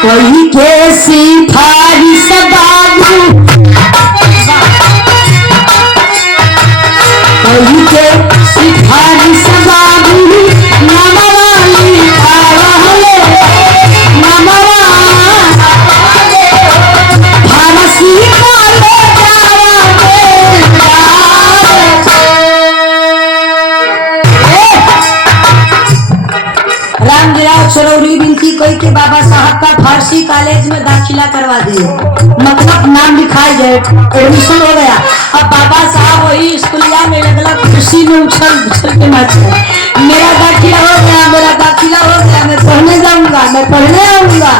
कोई के सिफारिश बाबू कोई के सिफारिश बाबू नमवा लिखावले नमवा फारसी वाले रामगिराव चरौरी विनती कोई के बाबा साहब का फारसी कॉलेज में दाखिला करवा दिए, मतलब नाम लिखाई गए, एडमिशन हो गया। अब बाबा साहब वही स्कूलिया में लगला खुशी में उछल उछल के नाच रहे, मेरा दाखिला हो गया, मेरा दाखिला हो गया, मैं पढ़ने जाऊंगा, मैं पढ़ने आऊंगा,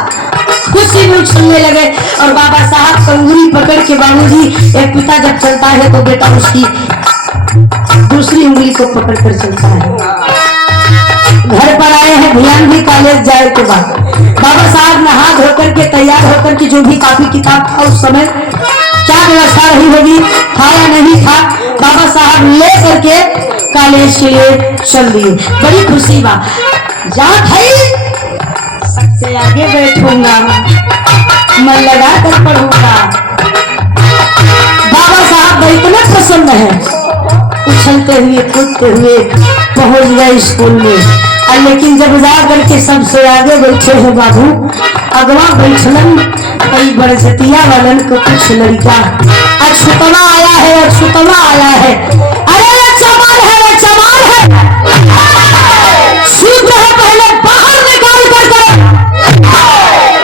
खुशी में उछलने लगे। और बाबा साहब को उंगली पकड़ के बाबूजी, एक पिता जब चलता है तो बेटा उसकी दूसरी उंगली को पकड़ कर चलता है। घर पर आए हैं ध्यान भी कॉलेज जाए के बाद बाबा साहब नहा धोकर के तैयार होकर के जो भी काफी किताब था उस समय क्या व्यवस्था रही होगी था या नहीं था, बाबा साहब ले करके कॉलेज के लिए चल दिए। बड़ी खुशी बा, जा भाई सबसे आगे बैठूंगा, मन लगा कर पढ़ूंगा। बाबा साहब इतने प्रसन्न है, उछलते हुए कूदते हुए पहुंच गए स्कूल में। लेकिन जब जा करके सबसे आगे बैठे हैं बाबू, अगवा बैठलन कई बरसतिया वालन को कुछ लड़का अछुतवा आया है, अछुतवा आया है, अरे चमार है, वे चमार है, शूद्र है, पहले बाहर निकाल करके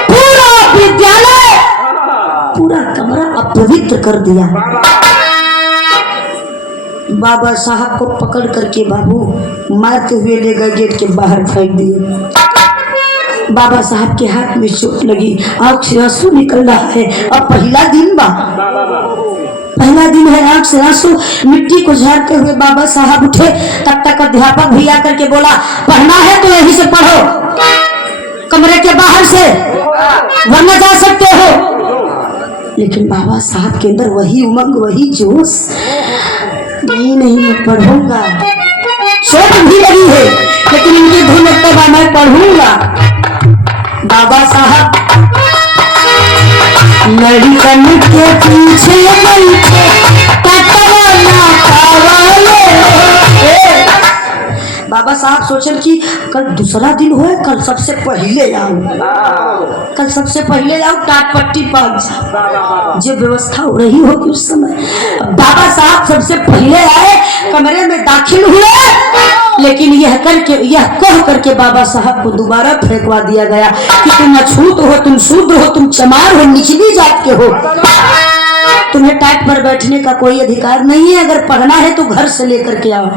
पूरा विद्यालय पूरा कमरा अपवित्र कर दिया। बाबा साहब को पकड़ करके बाबू मारते हुए ले गए, गेट के बाहर फेंक दिए। बाबा साहब के हाथ में चोट लगी, आंख से आंसू निकल रहा है। अब पहला दिन बा, पहला दिन है, आंख से आंसू मिट्टी को झाड़ते हुए बाबा साहब उठे। तब तक अध्यापक भी आकर के बोला पढ़ना है तो यहीं से पढ़ो, कमरे के बाहर से वरना जा सकते हो। लेकिन बाबा साहब के अंदर वही उमंग, वही जोश, नहीं मैं पढ़ूंगा, चोट भी लगी है लेकिन इनकी धुन तब मैं पढ़ूंगा। बाबा साहब लड़कन के पीछे बैठे बाबा साहब सोचल कि कल दूसरा दिन हो, कल सबसे पहले आऊं, कल सबसे पहले आऊं, टाट पट्टी पाग जो व्यवस्था हो रही होगी उस समय। बाबा साहब सबसे पहले आए, कमरे में दाखिल हुए, लेकिन यह कह करके बाबा साहब को दोबारा फेंकवा दिया गया कि तुम अछूत हो, तुम शूद्र हो, तुम चमार हो, निचली जात के हो, तुम्हें टाट पर बैठने का कोई अधिकार नहीं है, अगर पढ़ना है तो घर से लेकर के आओ।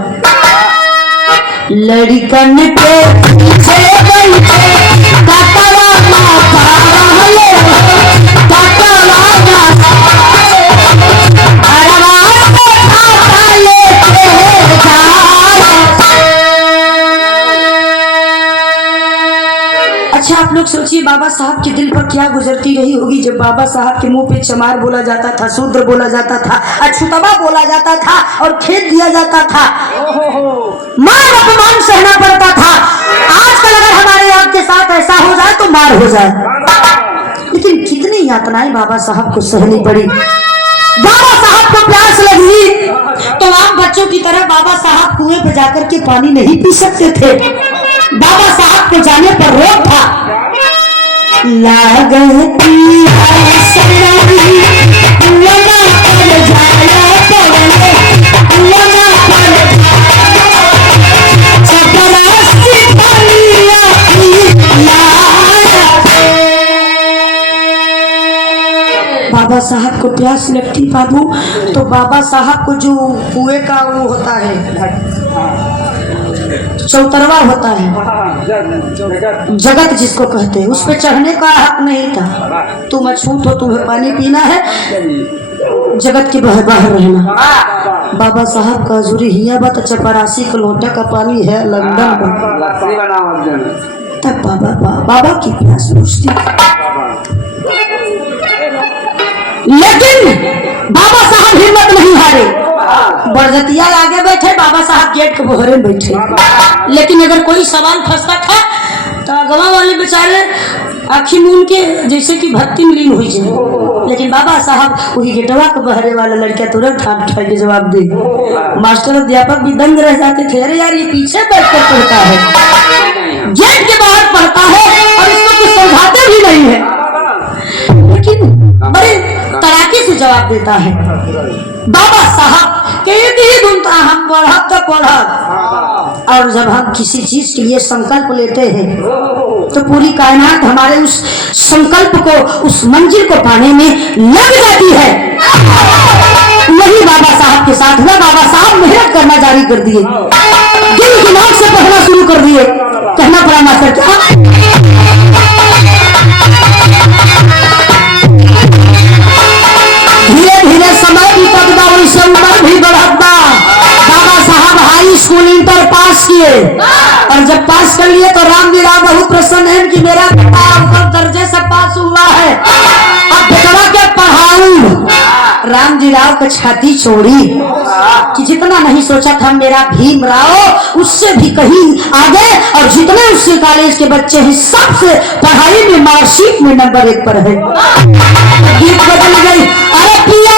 लड़कन के पीछे बैठे अच्छा आप लोग सोचिए बाबा साहब के दिल पर क्या गुजरती रही होगी जब बाबा साहब के मुंह पे चमार बोला जाता था, शूद्र बोला जाता था, अछूतवा बोला जाता था और खेत दिया जाता था, मान अपमान सहना पड़ता था। आजकल अगर हमारे आपके साथ ऐसा हो जाए तो मार हो जाए, लेकिन कितनी यातनाएं बाबा साहब को सहनी पड़ी। बाबा साहब को प्यास लगी तो आम बच्चों की तरह बाबा साहब कुएं पे जाकर के पानी नहीं पी सकते थे, बाबा साहब के जाने पर रोक था। बाबा साहब को प्यास लगती बाबू, तो बाबा साहब को जो कुएं का वो होता है, चौतरवा होता है, जगत जिसको कहते हैं, उस पे चढ़ने का हक नहीं था। तुम अछूत हो, तुम्हें पानी पीना है, जगत के बाहर रहना। बाबा साहब का जुरी हिया बा तो चपरासी का लोटा का पानी है लंदन में, तब बाबा की प्यास बुझती। लेकिन बाबा साहब हिम्मत नहीं हारे, बरजतिया आगे बैठे, बाबा साहब गेट के बोहरे में बैठे। लेकिन अगर कोई सवाल फंसता था तो अगवा वाले बेचारे आखिर में उनके जैसे कि भक्ति में लीन हुई जाए। लेकिन बाबा साहब वही गेटवा के बहरे वाला लड़का तुरंत हाथ उठा के जवाब दे। मास्टर अध्यापक भी दंग रह जाते थे, अरे यार ये पीछे बैठकर पढ़ता है, गेट के बाहर पढ़ता है और इसको कुछ समझाते भी नहीं है, लेकिन बड़े तड़ाके से जवाब देता है। बाबा साहब के ही धुनता हम पढ़ब तो पढ़ब, और जब हम किसी चीज के लिए संकल्प लेते हैं तो पूरी कायनात हमारे उस संकल्प को, उस मंजिल को पाने में लग जाती है। वही बाबा साहब के साथ हुआ। बाबा साहब मेहनत करना जारी कर दिए, दिल दिमाग से पढ़ना शुरू कर दिए। कहना पड़ा मास्टर क्या, धीरे धीरे समय बीतता, वैसे उम्र भी बढ़ता। बाबा साहब हाई स्कूल इंटर पास किए, और जब पास कर लिए तो रामजी राव बहुत प्रसन्न है कि मेरा बेटा अव्वल दर्जे से पास हुआ है, अब बेटवा के पढ़ाऊं। रामजी राव की छाती छोड़ी कि जितना नहीं सोचा था मेरा भीमराव उससे भी कहीं आगे, और जितने उससे कॉलेज के बच्चे हैं सबसे पढ़ाई में मार्कशीट में नंबर 1 पर है। गीत बदल गई, अरे पिया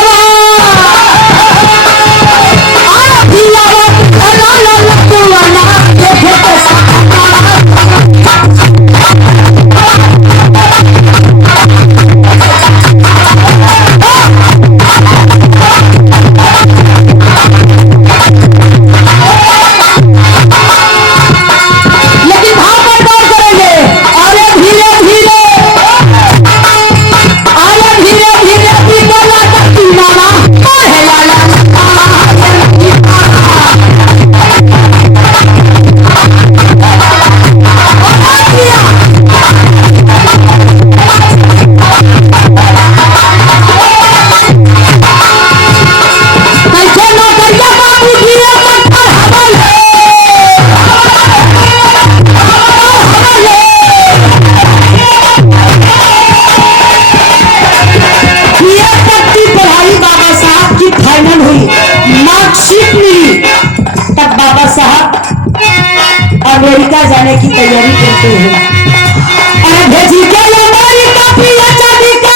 अमेरिका जाने की तैयारी करते हैं। अरे भेजी के अमेरिका पिया चाबी का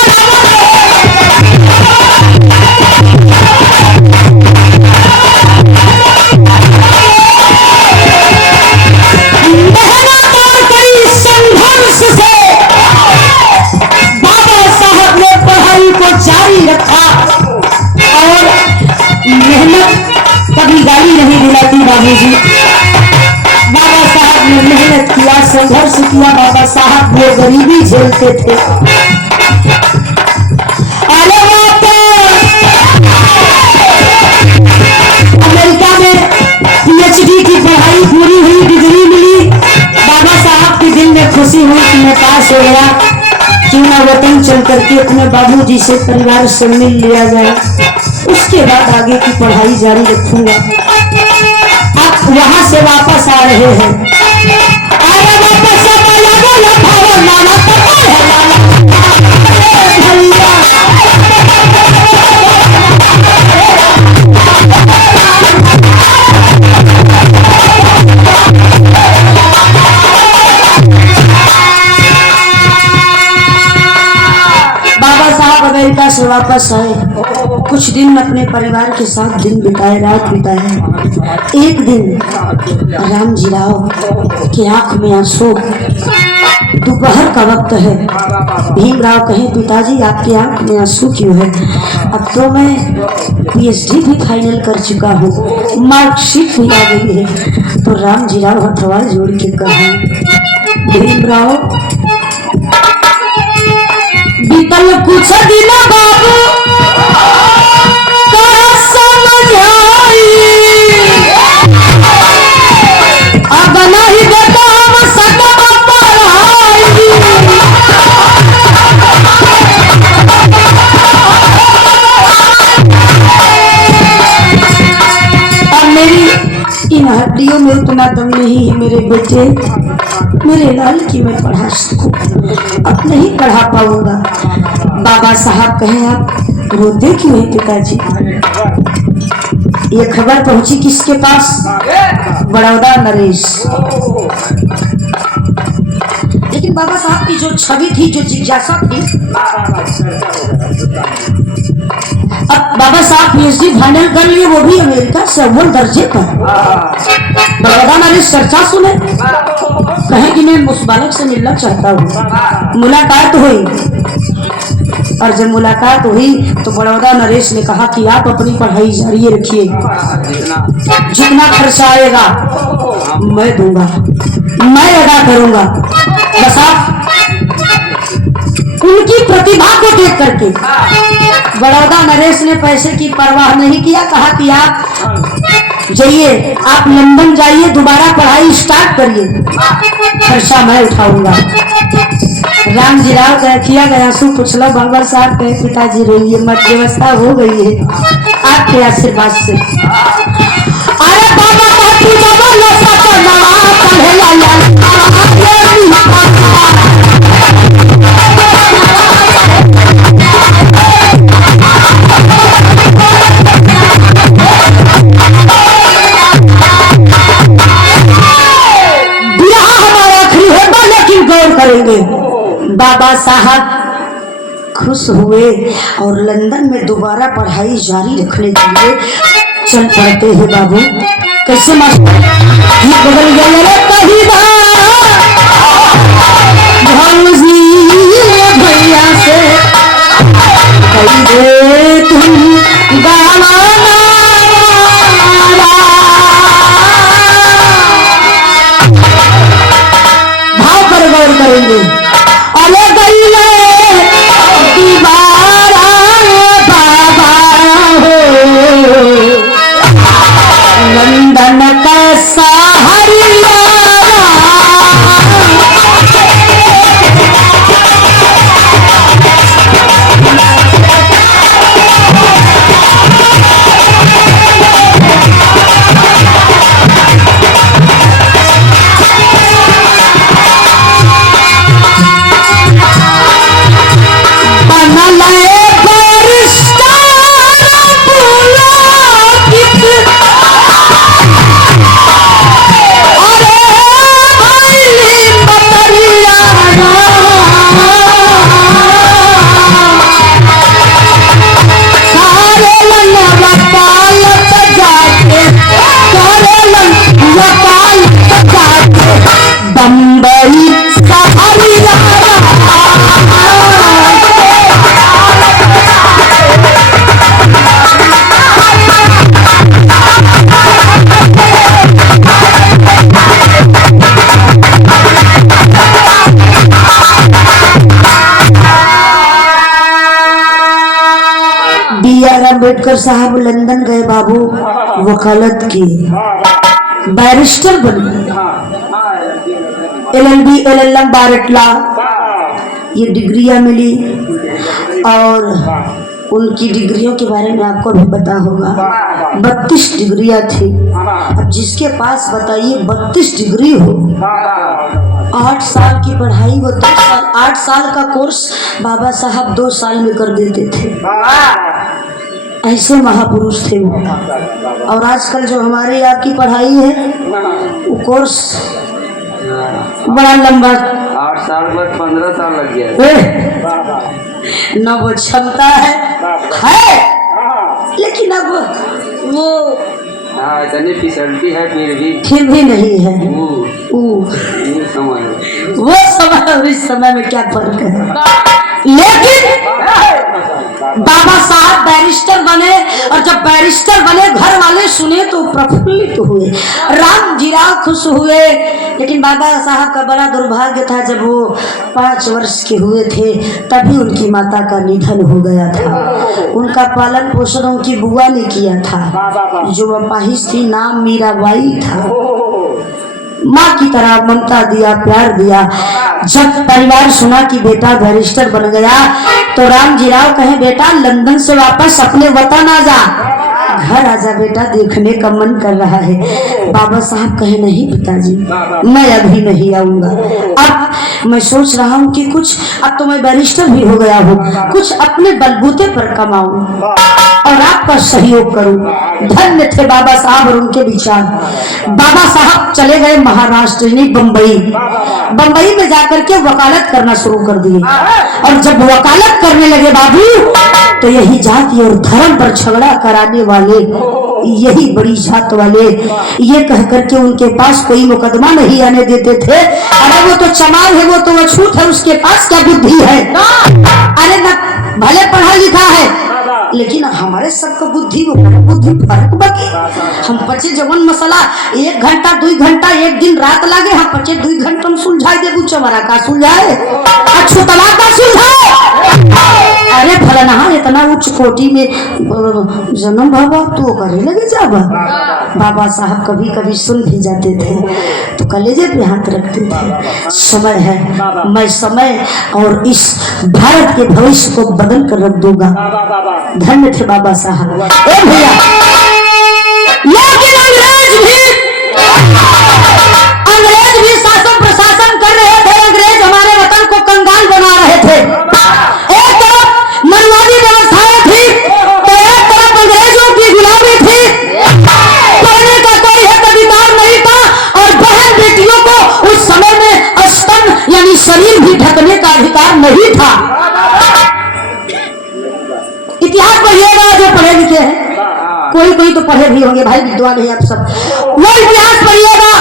मेहनत और कई संघर्ष से बाबा साहब ने पढ़ाई को जारी रखा, और मेहनत कभी गाली नहीं दिलाती बाबूजी। बाबा साहब ने मेहनत किया, संघर्ष किया। बाबा साहब वो गरीबी झेलते थे। अमेरिका में पीएचडी की पढ़ाई पूरी हुई, डिग्री मिली। बाबा साहब के दिल में खुशी हुई कि मैं पास हो गया, क्यों ना वतन चल करके अपने बाबूजी से, परिवार से मिल लिया जाए, उसके बाद आगे की पढ़ाई जारी रखूंगा। वहां से वापस आ रहे हैं, अरे वापस बाबा साहब अमेरिका से वापस आए। कुछ दिन अपने परिवार के साथ दिन बिताए, रात बिताए। एक दिन रामजी राव की आंख में आंसू, दोपहर का वक्त है। भीमराव कहे, पिताजी आपकी आंख में आंसू क्यों है? अब तो मैं पीएचडी भी फाइनल कर चुका हूँ, मार्कशीट भी आ गई है। तो रामजी राव हथवा जोड़ के कहा, भीमराव बीतल कुछ दिन बाबू अब नहीं बेटा हम सकब पढ़ाई। अब मेरी इन हड्डियों में उतना दम नहीं है मेरे बेटे, मेरे लाल की मैं पढ़ा सकूं, अब नहीं पढ़ा पाऊंगा। बाबा साहब कहे, आप रोते क्यों हैं पिताजी? ये खबर पहुंची किसके पास? बड़ौदा नरेश। लेकिन बाबा साहब की जो छवि थी, जो जिज्ञासा थी, अब बाबा साहब पीएचडी फाइनल कर लिए, वो भी अमेरिका से अव्वल दर्जे पर। बड़ौदा मैंने चर्चा सुने, कहे कि मैं उस बालक से मिलना चाहता हूँ। मुलाकात हुई, और जब मुलाकात हुई तो बड़ौदा नरेश ने कहा कि आप अपनी पढ़ाई जारी रखिए, जितना खर्चा आएगा मैं दूंगा, मैं अदा करूंगा। बस आप उनकी प्रतिभा को देख करके बड़ौदा नरेश ने पैसे की परवाह नहीं किया, कहा कि आप जाइए, आप लंदन जाइए, दोबारा पढ़ाई स्टार्ट करिए, खर्चा मैं उठाऊंगा। राम जी राव का किया गया सु कुछ लो बाबा साहब कहे पिताजी रहिए मत, व्यवस्था हो गई है आपके आशीर्वाद से। अरे बाबा हमारा आखिरी होगा, लेकिन गौर करेंगे। बाबा साहब खुश हुए और लंदन में दोबारा पढ़ाई जारी रखने के लिए चल पड़ते हैं। बाबू कैसे मास्टर बदल गए भैया से तुम भाव पर गौर करेंगे। अरे गईले दीवारा बाबा हो लंदन का सहारिया, अम्बेडकर साहब लंदन गए बाबू, वकालत की, बैरिस्टर बने, LLB LLM बारटला ये डिग्रियां मिली। और उनकी डिग्रियों के बारे में आपको भी पता होगा, 32 डिग्रियां थी। अब जिसके पास बताइए 32 डिग्री हो, 8 साल की पढ़ाई वो 2 साल, 8 साल का कोर्स बाबा साहब 2 साल में कर देते थे। ऐसे महापुरुष थे वो। और आजकल जो हमारी आपकी पढ़ाई है वो कोर्स बड़ा लंबा, 8 साल बाद 15 साल लग गया न वो क्षमता है लेकिन अब वो इतनी फिसलती है फिर भी नहीं है। वो समय और इस समय में क्या फर्क है। लेकिन बाबा साहब बैरिस्टर बने, और जब बैरिस्टर बने घर वाले सुने तो प्रफुल्लित हुए, राम जी राव खुश हुए। लेकिन बाबा साहब का बड़ा दुर्भाग्य था, जब वो 5 वर्ष के हुए थे तभी उनकी माता का निधन हो गया था। उनका पालन पोषण उनकी बुआ ने किया था, जो अपाहिज थी, नाम मीराबाई था। माँ की तरह ममता दिया, प्यार दिया। जब परिवार सुना कि बेटा बैरिस्टर बन गया तो राम जी राव कहे बेटा लंदन से वापस अपने वतन आ जा, घर आजा बेटा, देखने का मन कर रहा है। बाबा साहब कहे नहीं पिताजी मैं अभी नहीं आऊंगा, अब मैं सोच रहा हूँ कि कुछ, अब तो मैं बैरिस्टर भी हो गया हूँ, कुछ अपने बलबूते पर कमाऊं। और आपका सहयोग करूं। धन्य थे बाबा साहब और उनके विचार। बाबा साहब चले गए महाराष्ट्र यानी बम्बई। बम्बई में जाकर के वकालत करना शुरू कर दिए और जब वकालत करने लगे बाबू तो यही जाति और धर्म पर झगड़ा कराने वाले, यही बड़ी जात वाले ये कह करके उनके पास कोई मुकदमा नहीं आने देते थे। अरे वो तो चमार है, वो तो अछूत है, उसके पास क्या बुद्धि है। अरे न भले पढ़ा लिखा है लेकिन हमारे सबका बुद्धि फर्क बाकी। हम पचे जवन मसला 1 घंटा 2 घंटा 1 दिन रात लागे, हम पचे 2 घंटा में सुलझाई देबू। चमरा का सुलझाए, अछूतला का सुलझाए। अरे फलना इतना उच्च कोटि में जन्म बाबा तो करे लगे जाबा। बाबा साहब कभी कभी सुन भी जाते थे तो कलेजे पे हाथ रखते थे। समय है, मैं समय और इस भारत के भविष्य को बदल कर रख दूंगा। धन्य थे बाबा साहब। ए भैया, लेकिन अंग्रेज भी शासन प्रशासन कर रहे थे। अंग्रेज हमारे वतन को कंगाल बना रहे थे। एक तरफ मनवादी व्यवस्थाएं थी तो एक तरफ अंग्रेजों की गुलामी थी। पढ़ने का कोई हक अधिकार नहीं था और बहन बेटियों को उस समय में स्तन यानी शरीर भी ढकने का अधिकार नहीं था। इतिहास पढ़िएगा जो पढ़े लिखे हैं, कोई तो पढ़े भी होंगे भाई, विद्वान है आप सब। वो इतिहास पढ़िएगा।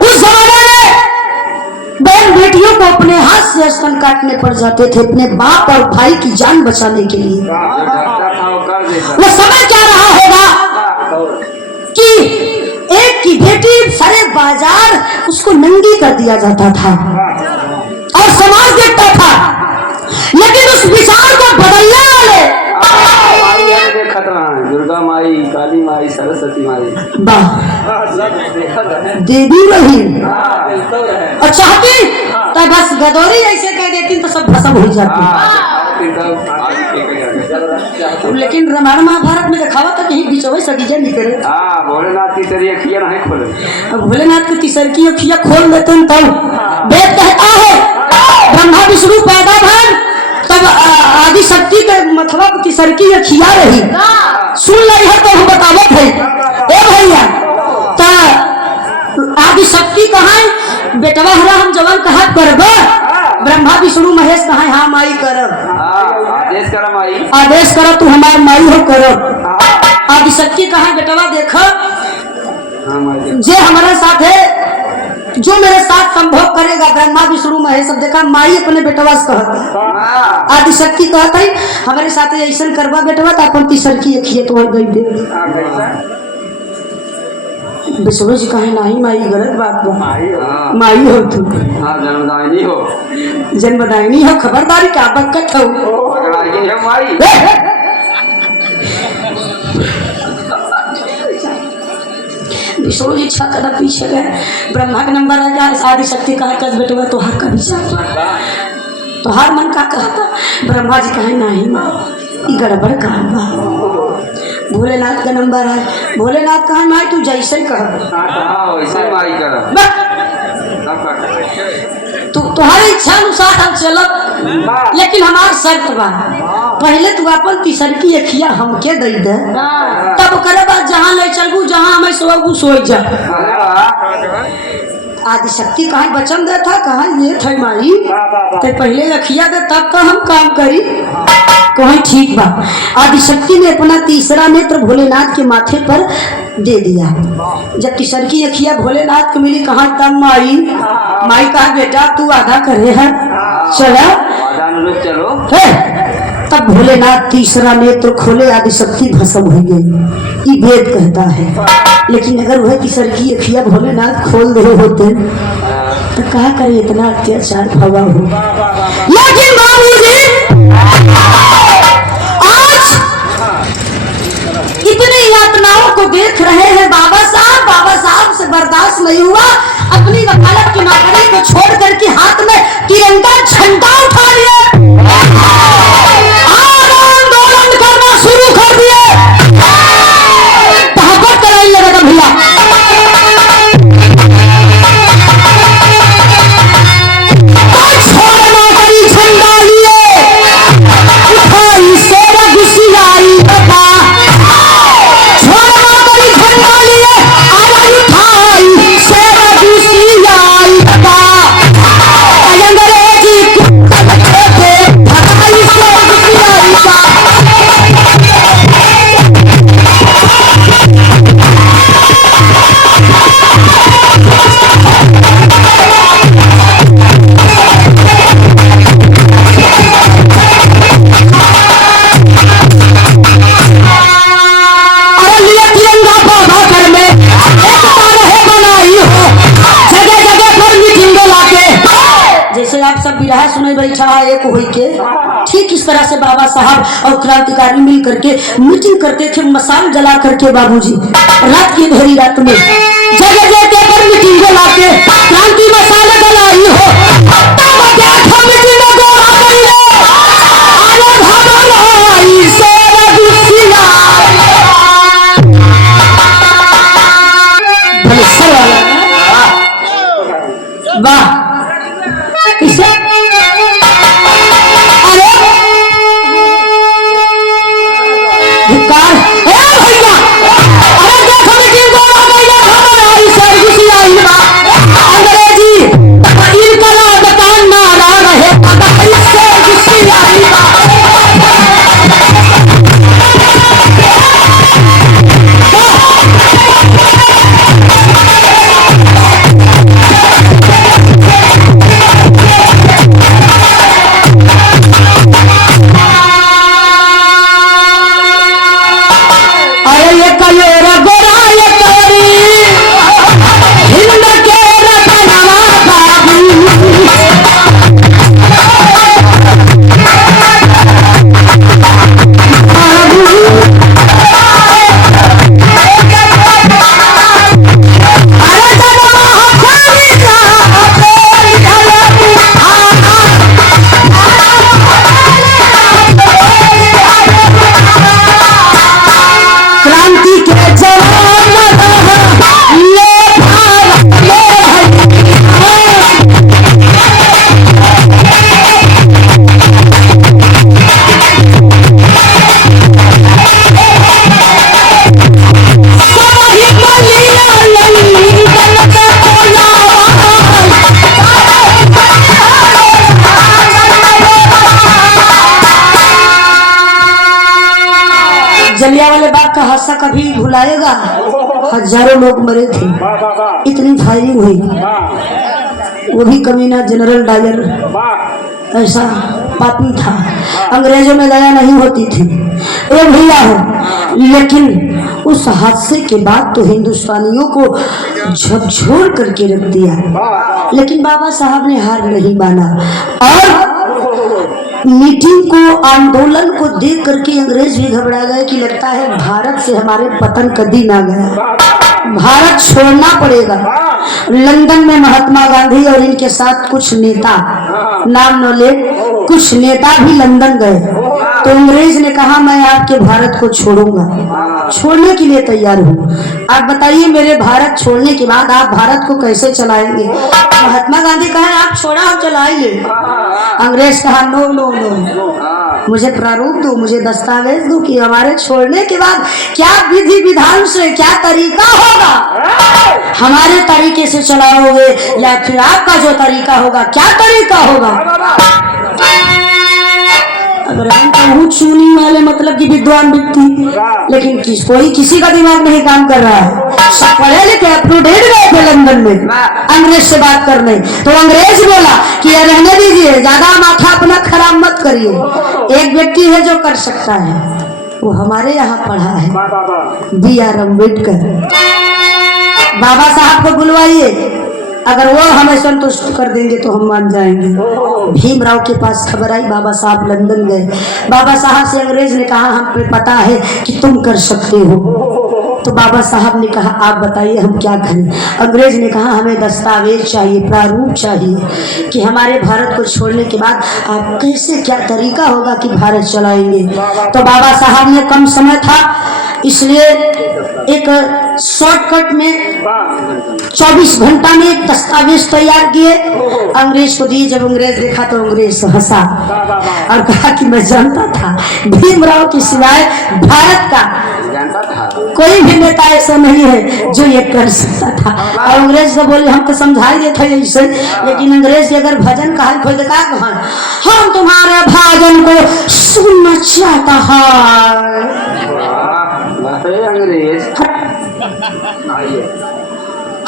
उस जमाने में बहन बेटियों को अपने हाथ से स्तन काटने पड़ जाते थे अपने बाप और भाई की जान बचाने के लिए। वो समझ क्या रहा होगा कि एक की बेटी सारे बाजार उसको नंगी कर दिया जाता था और समाज देखता था। लेकिन उस विचार को बदलने वाले दुर्गा माई, काली माई, सरस्वती माई, देवी रही और चाहती तो बस गदौरी ऐसे कह देती तो सब भस्म हो जाती। लेकिन रामायण महाभारत में दिखावा था कहीं बिचवे सगीजा नहीं करे। भोलेनाथ की तेरी अखियां नहीं खोले। अब भोलेनाथ की तीसर की अखियां खोल देते हैं तब वेद कहता है ब्रह्मा विष्णु पैदा भर तब आदि शक्ति के मतलब तीसर की अखियां रही। सुन रही है तो हम बतावत है। ए भैया तो आदि शक्ति कहाँ है? बेटवा हरा हम जवान कहा करब। ब्रह्मा विष्णु महेश कहाँ? हाँ माई करब। आदेश कर माई, आदेश कर तू हमारे माई हो करब। आदि शक्ति कहाँ? बेटवा देख जे हमारे साथ है, जो मेरे साथ संभोग करेगा ब्रह्मा विष्णु महेश सब देखा माई अपने बेटवा से कहता। आदि शक्ति कहता है हमारे साथ ऐसा करवा बेटवा तो अपन तीसर की अखिए तो गई दे। विष्णु जी कहे नहीं माई गलत बात बा। माई हो तू, जन्मदायिनी हो, जन्मदायिनी हो, खबरदारी क्या बकत हो। विष्णु जी 6 कदम पीछे गए। ब्रह्मा का नंबर आ गया। आदि शक्ति कहा कस बेटवा तो हर का विचार तो हर मन का कहता। ब्रह्मा जी कहे नहीं माँ गड़बड़ कहा बा। भोलेनाथ का नंबर है। भोलेनाथ कहा माई तू जैसे कह तुम्हारी इच्छा अनुसार हम चलब लेकिन हमार शर्त बा पहले तू अपन तीसर की अखिया हमके दे दे तब करे बाद जहाँ ले चलबू जहाँ हमें सोबू सो जा। आदि शक्ति कहा वचन दे था कहा ये थे माई तो पहले अखिया दे तब का हम काम करी। कहीं ठीक बा। आदि शक्ति ने अपना तीसरा नेत्र भोलेनाथ के माथे पर दे दिया। जब तीसर की अखिया भोलेनाथ को मिली कहा तब माई माई कहा बेटा तू आधा करे है चला चलो। तब भोलेनाथ तीसरा नेत्र खोले आदि शक्ति भस्म हो गई। ये वेद कहता है। लेकिन अगर वह तीसर की अखिया भोलेनाथ खोल रहे होते तो कहा करे इतना अत्याचार हवा हो। लेकिन बाबूजी आज इतनी यातनाओं को देख रहे हैं बाबा साहब से बर्दाश्त नहीं हुआ। अपनी वकालत की नौकरी को छोड़ करके हाथ में तिरंगा झंडा उठा लिया, आंदोलन करना शुरू कर दिए। तहब्बत कराई लगा भैया। छोड़ नौकरी झंडा लिए उठाई शेर घुसी आई बैठा है एक होई के। ठीक इस तरह से बाबा साहब और क्रांतिकारी मिल करके मीटिंग करते थे, मसाल जला करके बाबूजी रात की अंधेरी रात में जगह जगह पर मीटिंग बुलाते, क्रांति मसाल जलाई हो वाह किसे अरे धिक्कार भैया अरे देखो मीटिंग को आ गई है हमारी सर्विस आई बा अंग्रेजी इनका दुकान ना रहे पगाई सर्विस आई बा। जलियांवाला बाग का हादसा कभी भुलाएगा? हजारों लोग मरे थे, इतनी फायरिंग हुई, वो भी कमीना जनरल डायर ऐसा पापी था, अंग्रेजों में दया नहीं होती थी ये भैया हो। लेकिन उस हादसे के बाद तो हिंदुस्तानियों को झकझोर करके रख दिया, लेकिन बाबा साहब ने हार नहीं माना और मीटिंग को आंदोलन को देख करके अंग्रेज भी घबरा गए कि लगता है भारत से हमारे पतन कभी ना गया, भारत छोड़ना पड़ेगा। लंदन में महात्मा गांधी और इनके साथ कुछ नेता, नाम न ले, कुछ नेता भी लंदन गए तो अंग्रेज ने कहा मैं आपके भारत को छोड़ूंगा, छोड़ने के लिए तैयार हूँ। आप बताइए मेरे भारत छोड़ने के बाद आप भारत को कैसे चलाएंगे? महात्मा गांधी कहा आप छोड़ा हम चलाएंगे। अंग्रेज कहा नो नो नो, मुझे प्रारूप दो, मुझे दस्तावेज दो कि हमारे छोड़ने के बाद क्या विधि विधान से क्या तरीका होगा, हमारे तरीके से चलाओगे या फिर आपका जो तरीका होगा क्या तरीका होगा। अगर हम कहूँ चूनी वाले मतलब कि विद्वान व्यक्ति, लेकिन कोई किसी का दिमाग नहीं काम कर रहा है, सब पढ़े लिखे अप टू डेट गए थे लंदन में अंग्रेज से बात करने, तो अंग्रेज बोला कि ये रहने दीजिए, ज्यादा माथा अपना खराब मत करिए, एक व्यक्ति है जो कर सकता है, वो हमारे यहाँ पढ़ा है, B.R. अम्बेडकर। बाबा साहब को बुलवाइए, अगर वो हमें संतुष्ट कर देंगे तो हम मान जाएंगे। भीमराव के पास खबर आई, बाबा साहब लंदन गए, बाबा साहब से अंग्रेज ने कहा हमें पता है कि तुम कर सकते हो, तो बाबा साहब ने कहा आप बताइए हम क्या करें। अंग्रेज ने कहा हमें दस्तावेज चाहिए, प्रारूप चाहिए कि हमारे भारत को छोड़ने के बाद आप कैसे क्या तरीका होगा कि भारत चलाएंगे। तो बाबा साहब ने कम समय था इसलिए एक शॉर्टकट में 24 घंटा में एक दस्तावेज तैयार किए, अंग्रेज को दिए। जब अंग्रेज देखा तो अंग्रेज हंसा और कहा कि मैं जानता था भीमराव के सिवाय भारत का कोई भी नेता ऐसा नहीं है जो ये कर सकता था। और अंग्रेज को बोले हम तो समझाई देते ऐसे, लेकिन अंग्रेज अगर भजन कहा खोल देता हम तुम्हारे भजन को सुनना चाहता है। अंग्रेज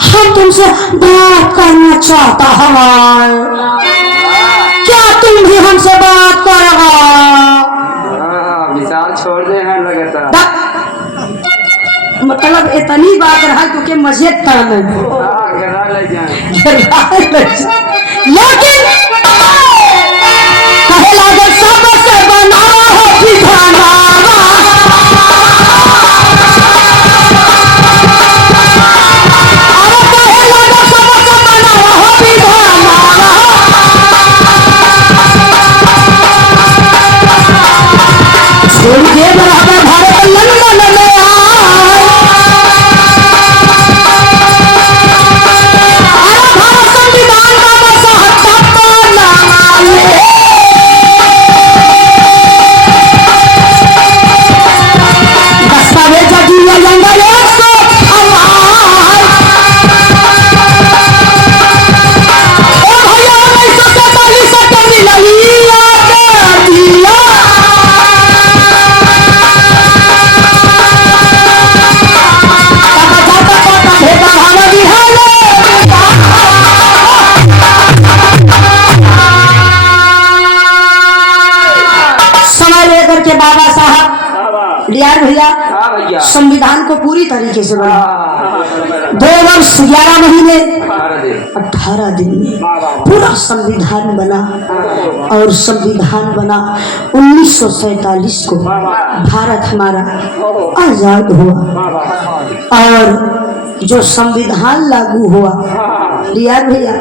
हम तुमसे बात करना चाहता है, क्या तुम भी हमसे बात करोगे? विशाल छोड़ दे हैं लगातार, मतलब इतनी बात रहा क्योंकि मजे तान लेकिन छोड़ के बराबर भारत लंदन में भारत संविधान बाबा साहब का नाम दस्तावेज दिया जंगल के बाबा साहब लियार भैया संविधान को पूरी तरीके से बना 2 वर्ष 11 महीने 18 दिन में पूरा संविधान बना। और संविधान बना 1947 को भारत हमारा आजाद हुआ। और जो संविधान लागू हुआ लियार भैया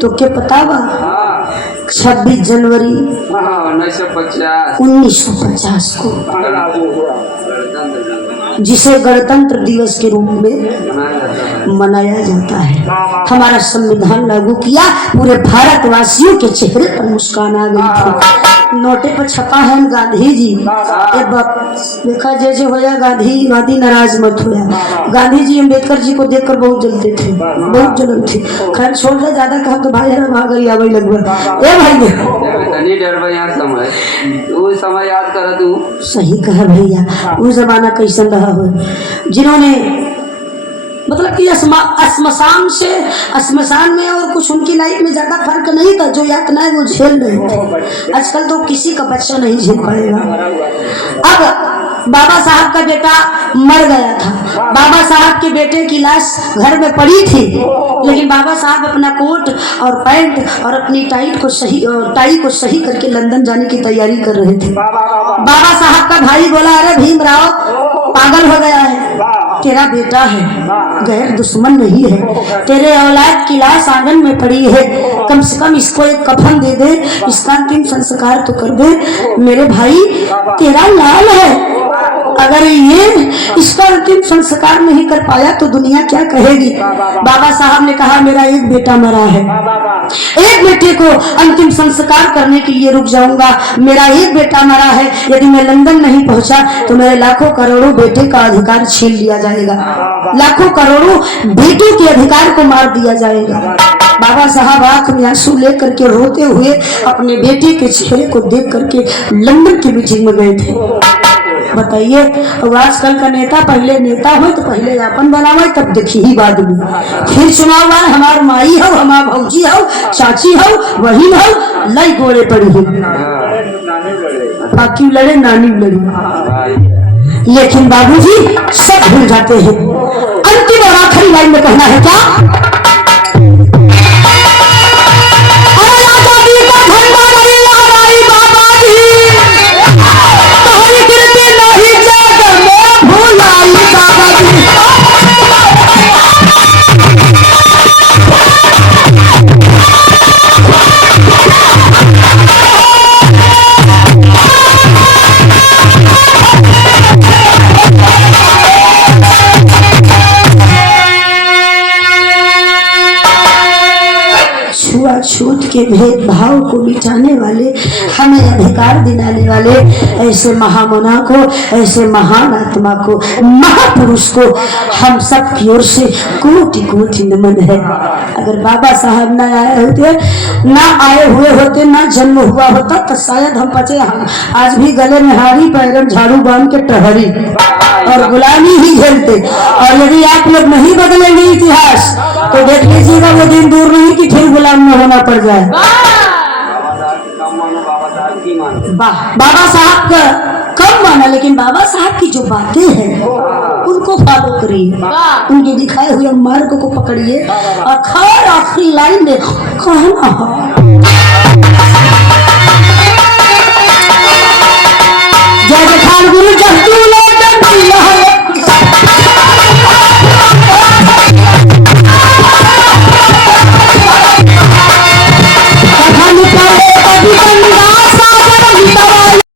तो क्या पता बा 26 जनवरी 1950 को जिसे गणतंत्र दिवस के रूप में मनाया जाता है। हमारा संविधान लागू किया, पूरे भारतवासियों के चेहरे पर मुस्कान आ गई थी। नोटे पर छपा है गांधी जी। देखा जैसे होया गांधी नाराज मत होया। गांधी जी अम्बेडकर जी को देखकर बहुत जलते थे, बहुत जलन थी। खैर छोड़ दे, ज्यादा कहा तो भाई भाग आवे लगभग। ए भाई समय याद कर तू। सही कहा भैया, वो जमाना कैसा रहा हो जिन्होंने मतलब कि श्मशान में और कुछ उनकी लाइफ में ज्यादा फर्क नहीं था। जो यातनाएं वो झेल रहे थे, आजकल तो किसी का बच्चा नहीं झेल पाएगा। अब बाबा साहब का बेटा मर गया था। बाबा साहब के बेटे की लाश घर में पड़ी थी, लेकिन बाबा साहब अपना कोट और पैंट और अपनी टाई को सही करके लंदन जाने की तैयारी कर रहे थे। बाबा साहब का भाई बोला, अरे भीमराव पागल हो गया है, तेरा बेटा है, गैर दुश्मन नहीं है, तेरे औलाद की लाश आंगन में पड़ी है, कम से कम इसको एक कफन दे दे, इसका अंतिम संस्कार तो कर दे। मेरे भाई तेरा लाल है, अगर ये इसका अंतिम संस्कार नहीं कर पाया तो दुनिया क्या कहेगी। बाबा साहब ने कहा, मेरा एक बेटा मरा है, एक बेटे को अंतिम संस्कार करने के लिए रुक जाऊंगा। मेरा एक बेटा मरा है, यदि मैं लंदन नहीं पहुंचा तो मेरे लाखों करोड़ों बेटे का अधिकार छीन लिया जाएगा, लाखों करोड़ों बेटों के अधिकार को मार दिया जाएगा। बाबा साहब आंख में आंसू लेकर के रोते हुए अपने बेटे के चेहरे को देख करके लंदन की मीटिंग में गए थे। बताइए, और आजकल का नेता पहले नेता हो तो पहले अपन बनावे, तब देखी ही बाद में फिर चुनाव आए, हमार माई हो, हमार भौजी हो, चाची हो, बहन हो, लई गोड़े पड़ी है, बाकी लड़े नानी लड़ी, लेकिन बाबूजी सब भूल जाते हैं। अंतिम और आखिरी लाइन में कहना है क्या, छूत के भेदभाव को मिटाने वाले, हमें अधिकार दिलाने वाले ऐसे महामना को, ऐसे महान आत्मा को, महापुरुष को हम सब की ओर से कोटि कोटि नमन है। अगर बाबा साहब न आए होते, ना आए हुए होते, ना जन्म हुआ होता तो शायद हम बचे, हम आज भी गले में हारी, पैर झाड़ू बांध के टहरी और गुलामी ही झेलते। और यदि आप लोग नहीं बदलेंगे इतिहास तो देख लीजिएगा वो दिन दूर नहीं कि फिर गुलाम न होना पड़ जाए। बाबा साहब का कम माना, लेकिन बाबा साहब की जो बातें हैं उनको फॉलो करिए, उनके दिखाए हुए मार्ग को पकड़िए। और खैर आखिरी लाइन में कहना जय जखान गुरु जहतूले